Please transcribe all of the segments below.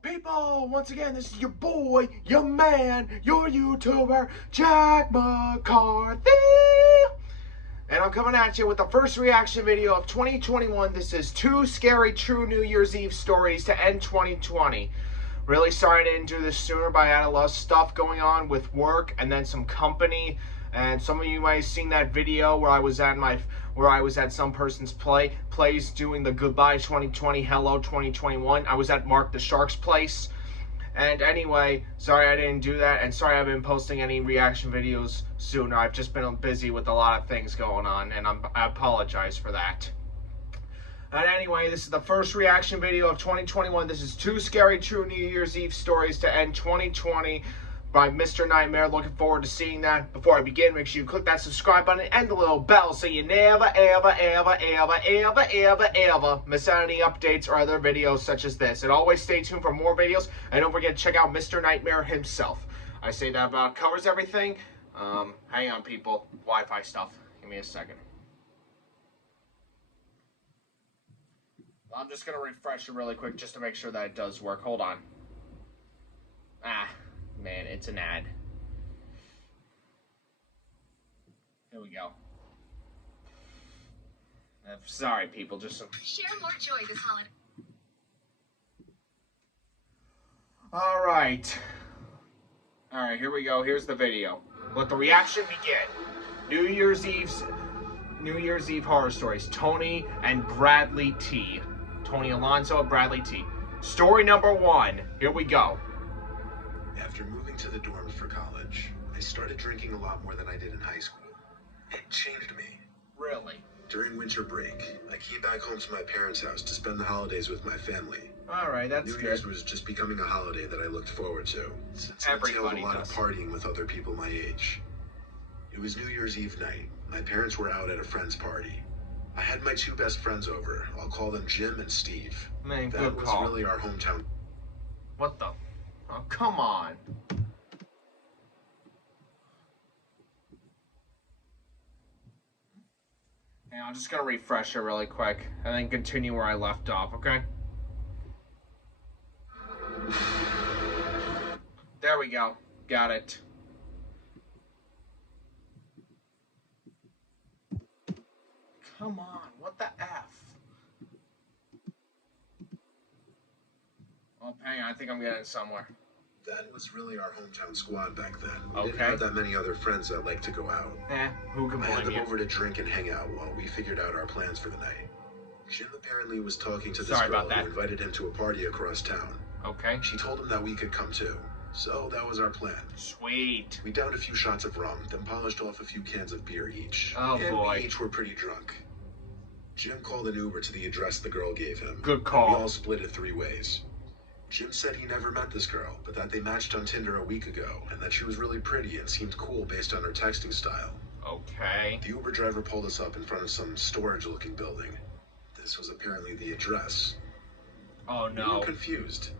People, once again, this is your boy, your man, your YouTuber, Jack McCarthy. And I'm coming at you with the first reaction video of 2021. This is 2 scary true New Year's Eve stories to end 2020. Really sorry I didn't do this sooner, but I had a lot of stuff going on with work and then some company. And some of you might have seen that video where I was at some person's place doing the goodbye 2020, hello 2021. I was at Mark the Shark's place. And anyway, sorry I didn't do that, and sorry I haven't been posting any reaction videos sooner. I've just been busy with a lot of things going on, and I apologize for that. And anyway, this is the first reaction video of 2021. This is 2 scary true New Year's Eve stories to end 2020 by Mr. Nightmare. Looking forward to seeing that. Before I begin, make sure you click that subscribe button and the little bell so you never, ever miss out any updates or other videos such as this. And always stay tuned for more videos. And don't forget to check out Mr. Nightmare himself. I say that about covers everything. Hang on, people. Wi-Fi stuff. Give me a second. I'm just going to refresh it really quick just to make sure that it does work. Hold on. Man, it's an ad. Here we go. Sorry, people, just some... Share more joy this holiday. Alright, here we go. Here's the video. Let the reaction begin. New Year's Eve horror stories. Tony and Bradley T. Tony Alonso and Bradley T. Story number 1. Here we go. After moving to the dorms for college, I started drinking a lot more than I did in high school. It changed me. Really? During winter break, I came back home to my parents' house to spend the holidays with my family. Alright, that's New good. Year's was just becoming a holiday that I looked forward to, since it entailed a lot of partying with other people my age. It was New Year's Eve night. My parents were out at a friend's party. I had my 2 best friends over. I'll call them Jim and Steve. Man, that good was call. really our hometown. What the... Oh, come on. And I'm just going to refresh it really quick and then continue where I left off, okay? There we go. Got it. Come on. What the F? Oh, hang on. I think I'm getting it somewhere. That was really our hometown squad back then. We Okay. didn't have that many other friends that liked to go out. Who can I had blame them you? over to drink and hang out while we figured out our plans for the night. Jim apparently was talking to this Sorry girl about that. who invited him to a party across town. Okay. She told him that we could come too. So that was our plan. Sweet. We downed a few shots of rum, then polished off a few cans of beer each. Oh, and boy. we each were pretty drunk. Jim called an Uber to the address the girl gave him. Good call. And we all split it 3 ways. Jim said he never met this girl, but that they matched on Tinder a week ago, and that she was really pretty and seemed cool based on her texting style. Okay. The Uber driver pulled us up in front of some storage-looking building. This was apparently the address. Oh, We no. were confused.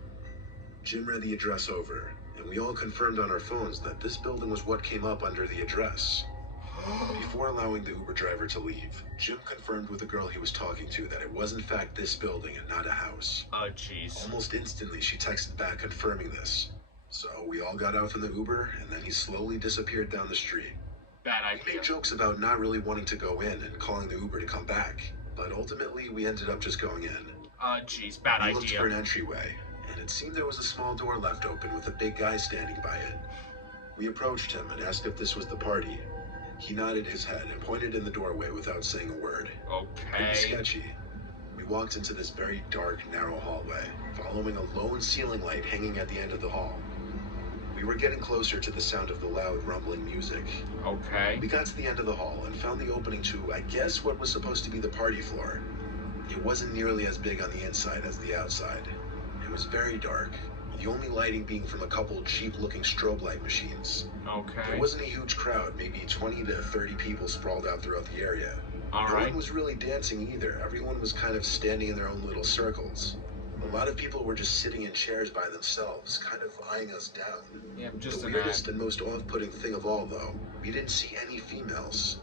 Jim read the address over, and we all confirmed on our phones that this building was what came up under the address. Before allowing the Uber driver to leave, Jim confirmed with the girl he was talking to that it was in fact this building and not a house. Oh, jeez. Almost instantly, she texted back confirming this. So we all got out from the Uber, and then he slowly disappeared down the street. Bad We idea. made jokes about not really wanting to go in and calling the Uber to come back, but ultimately we ended up just going in. Oh, jeez. Bad We looked for an idea. entryway, and it seemed there was a small door left open with a big guy standing by it. We approached him and asked if this was the party. He nodded his head and pointed in the doorway without saying a word. It was Okay. sketchy. We walked into this very dark, narrow hallway, following a lone ceiling light hanging at the end of the hall. We were getting closer to the sound of the loud, rumbling music. Okay. We got to the end of the hall and found the opening to, I guess, what was supposed to be the party floor. It wasn't nearly as big on the inside as the outside. It was very dark, the only lighting being from a couple cheap-looking strobe light machines. Okay. There wasn't a huge crowd, maybe 20 to 30 people sprawled out throughout the area. No Alright. one was really dancing either. Everyone was kind of standing in their own little circles. A lot of people were just sitting in chairs by themselves, kind of eyeing us down. Yeah, just The an weirdest ad. and most off-putting thing of all, though, we didn't see any females.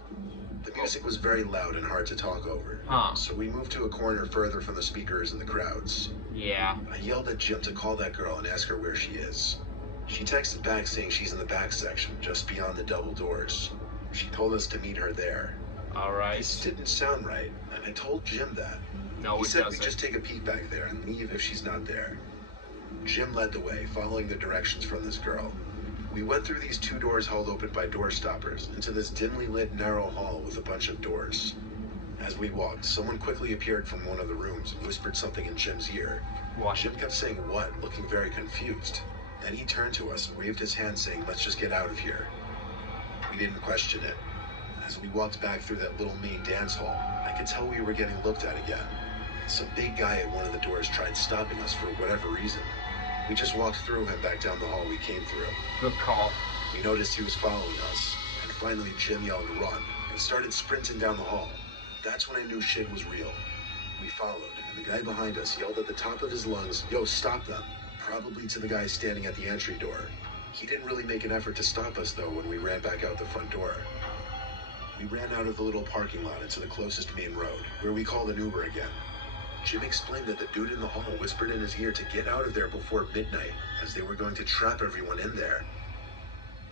The music was very loud and hard to talk over. Huh. So we moved to a corner further from the speakers and the crowds. Yeah. I yelled at Jim to call that girl and ask her where she is. She texted back saying she's in the back section, just beyond the double doors. She told us to meet her there. Alright. This didn't sound right, and I told Jim that. No, He it said doesn't. we just take a peek back there and leave if she's not there. Jim led the way, following the directions from this girl. We went through these 2 doors held open by door stoppers into this dimly lit narrow hall with a bunch of doors. As we walked, someone quickly appeared from one of the rooms and whispered something in Jim's ear. What? Jim kept saying what, looking very confused. Then he turned to us and waved his hand saying, "Let's just get out of here." We didn't question it. As we walked back through that little main dance hall, I could tell we were getting looked at again. Some big guy at one of the doors tried stopping us for whatever reason. We just walked through him back down the hall we came through. Good call. We noticed he was following us, and finally Jim yelled "run" and started sprinting down the hall. That's when I knew shit was real. We followed, and the guy behind us yelled at the top of his lungs, "Yo, stop them!" Probably to the guy standing at the entry door. He didn't really make an effort to stop us though when we ran back out the front door. We ran out of the little parking lot into the closest main road, where we called an Uber again. Jim explained that the dude in the hall whispered in his ear to get out of there before midnight, as they were going to trap everyone in there.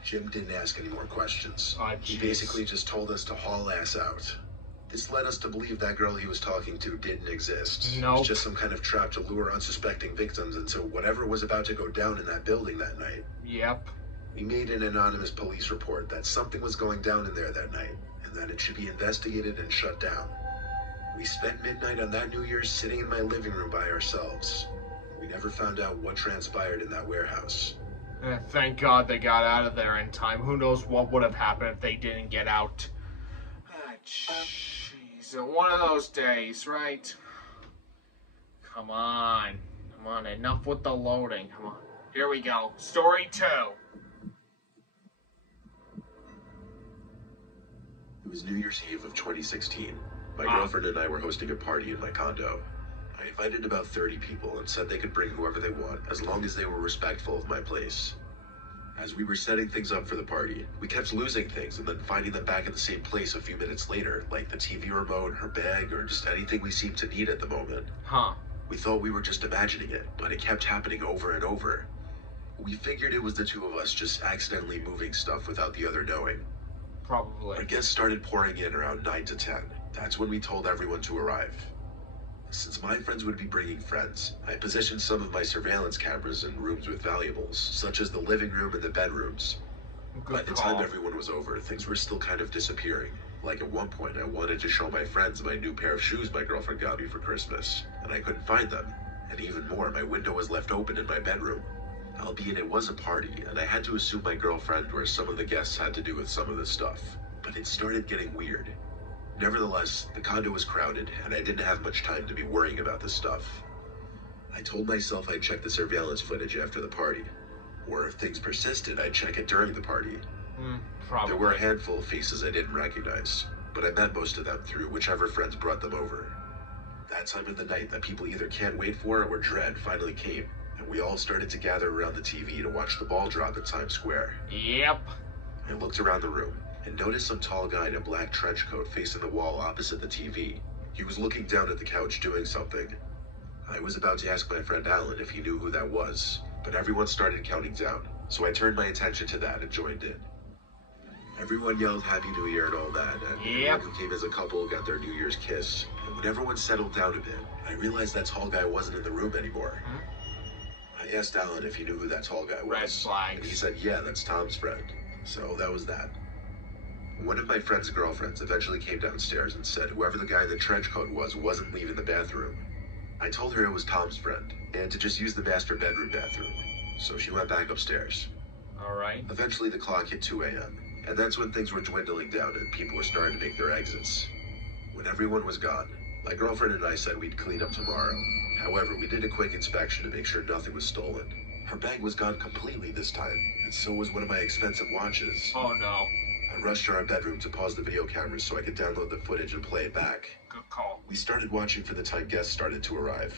Jim didn't ask any more questions. He basically just told us to haul ass out. This led us to believe that girl he was talking to didn't exist. It Nope. was just some kind of trap to lure unsuspecting victims into whatever was about to go down in that building that night. Yep. We made an anonymous police report that something was going down in there that night, and that it should be investigated and shut down. We spent midnight on that New Year's sitting in my living room by ourselves. We never found out what transpired in that warehouse. Thank God they got out of there in time. Who knows what would have happened if they didn't get out. Ah, jeez. One of those days, right? Come on. Come on. Enough with the loading. Come on. Here we go. Story 2. It was New Year's Eve of 2016. My girlfriend and I were hosting a party in my condo. I invited about 30 people and said they could bring whoever they want, as long as they were respectful of my place. As we were setting things up for the party, we kept losing things and then finding them back at the same place a few minutes later, like the TV remote, her bag, or just anything we seemed to need at the moment. Huh. We thought we were just imagining it, but it kept happening over and over. We figured it was the two of us just accidentally moving stuff without the other knowing. Probably. Our guests started pouring in around 9 to 10. That's when we told everyone to arrive. Since my friends would be bringing friends, I positioned some of my surveillance cameras in rooms with valuables, such as the living room and the bedrooms. By the time everyone was over, things were still kind of disappearing. Like at one point, I wanted to show my friends my new pair of shoes my girlfriend got me for Christmas, and I couldn't find them. And even more, my window was left open in my bedroom. Albeit it was a party, and I had to assume my girlfriend or some of the guests had to do with some of the stuff. But it started getting weird. Nevertheless, the condo was crowded, and I didn't have much time to be worrying about this stuff. I told myself I'd check the surveillance footage after the party. Or if things persisted, I'd check it during the party. Probably. There were a handful of faces I didn't recognize, but I met most of them through whichever friends brought them over. That time of the night that people either can't wait for or dread finally came, and we all started to gather around the TV to watch the ball drop in Times Square. Yep. I looked around the room and noticed some tall guy in a black trench coat facing the wall opposite the TV. He was looking down at the couch doing something. I was about to ask my friend Alan if he knew who that was, but everyone started counting down, so I turned my attention to that and joined in. Everyone yelled Happy New Year and all that, and everyone who came as a couple got their New Year's kiss. And when everyone settled down a bit, I realized that tall guy wasn't in the room anymore. I asked Alan if he knew who that tall guy was. Red flags. And he said, yeah, that's Tom's friend. So that was that. One of my friend's girlfriends eventually came downstairs and said whoever the guy in the trench coat was wasn't leaving the bathroom. I told her it was Tom's friend, and to just use the master bedroom bathroom. So she went back upstairs. Alright. Eventually the clock hit 2 a.m., and that's when things were dwindling down and people were starting to make their exits. When everyone was gone, my girlfriend and I said we'd clean up tomorrow. However, we did a quick inspection to make sure nothing was stolen. Her bag was gone completely this time, and so was one of my expensive watches. Oh no. I rushed to our bedroom to pause the video cameras so I could download the footage and play it back. Good call. We started watching for the time guests started to arrive.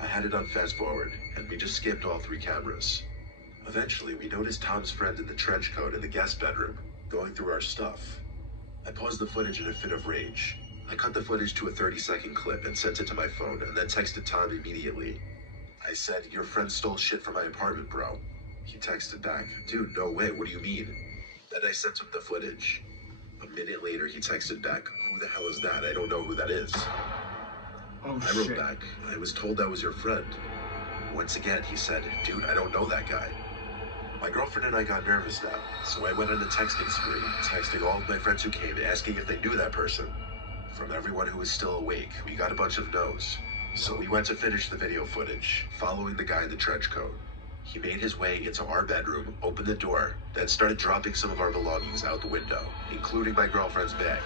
I had it on fast forward, and we just skipped all 3 cameras. Eventually, we noticed Tom's friend in the trench coat in the guest bedroom, going through our stuff. I paused the footage in a fit of rage. I cut the footage to a 30-second clip and sent it to my phone and then texted Tom immediately. I said, "Your friend stole shit from my apartment, bro." He texted back, "Dude, no way, what do you mean?" Then I sent him the footage. A minute later, he texted back, "Who the hell is that? I don't know who that is." Oh, I wrote shit. back, "I was told that was your friend." Once again, he said, "Dude, I don't know that guy." My girlfriend and I got nervous now, so I went on a texting spree, texting all of my friends who came, asking if they knew that person. From everyone who was still awake, we got a bunch of no's. So we went to finish the video footage, following the guy in the trench coat. He made his way into our bedroom, opened the door, then started dropping some of our belongings out the window, including my girlfriend's bag.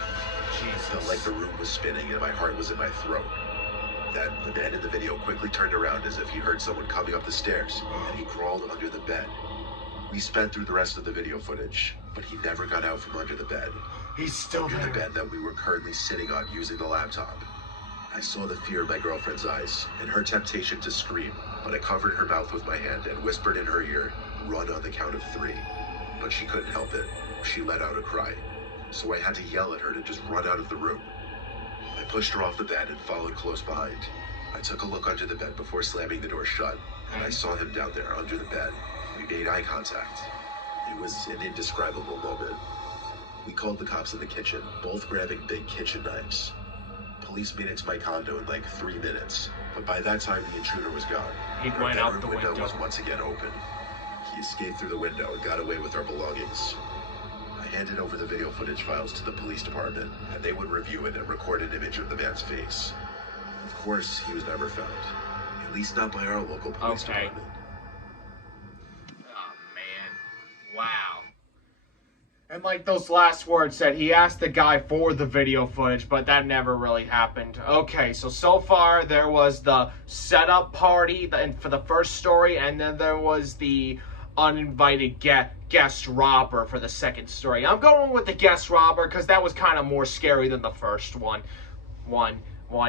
I felt like the room was spinning and my heart was in my throat. Then the man in the video quickly turned around as if he heard someone coming up the stairs, and he crawled under the bed. We sped through the rest of the video footage, but he never got out from under the bed. He's still Under there. the bed that we were currently sitting on using the laptop. I saw the fear in my girlfriend's eyes and her temptation to scream, but I covered her mouth with my hand and whispered in her ear, "Run on the count of 3. But she couldn't help it. She let out a cry. So I had to yell at her to just run out of the room. I pushed her off the bed and followed close behind. I took a look under the bed before slamming the door shut, and I saw him down there under the bed. We made eye contact. It was an indescribable moment. We called the cops in the kitchen, both grabbing big kitchen knives. Police made it to my condo in like 3 minutes, but by that time the intruder was gone. He Our went out bedroom the window. was once again open. He escaped through the window and got away with our belongings. I handed over the video footage files to the police department, and they would review it and record an image of the man's face. Of course, he was never found. At least not by our local police department. Oh, man. Wow. And like those last words said, he asked the guy for the video footage, but that never really happened. Okay, so far there was the setup party for the first story, and then there was the uninvited guest robber for the second story. I'm going with the guest robber because that was kind of more scary than the first one.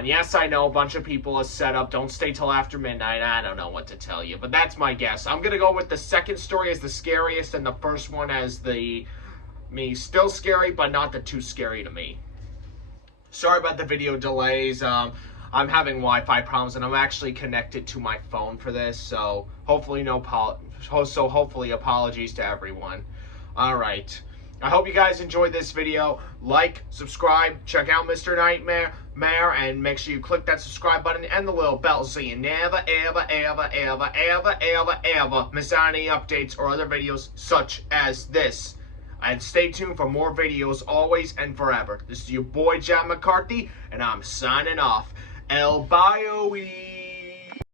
Yes, I know a bunch of people are set up. Don't stay till after midnight. I don't know what to tell you, but that's my guess. I'm going to go with the second story as the scariest and the first one as still scary, but not too scary to me. Sorry about the video delays. I'm having Wi-Fi problems, and I'm actually connected to my phone for this, so hopefully hopefully apologies to everyone. All right. I hope you guys enjoyed this video. Like, subscribe, check out Mr. Nightmare, and make sure you click that subscribe button and the little bell so you never, ever miss out on any updates or other videos such as this. And stay tuned for more videos always and forever. This is your boy, Jack McCarthy, and I'm signing off. El Bioe.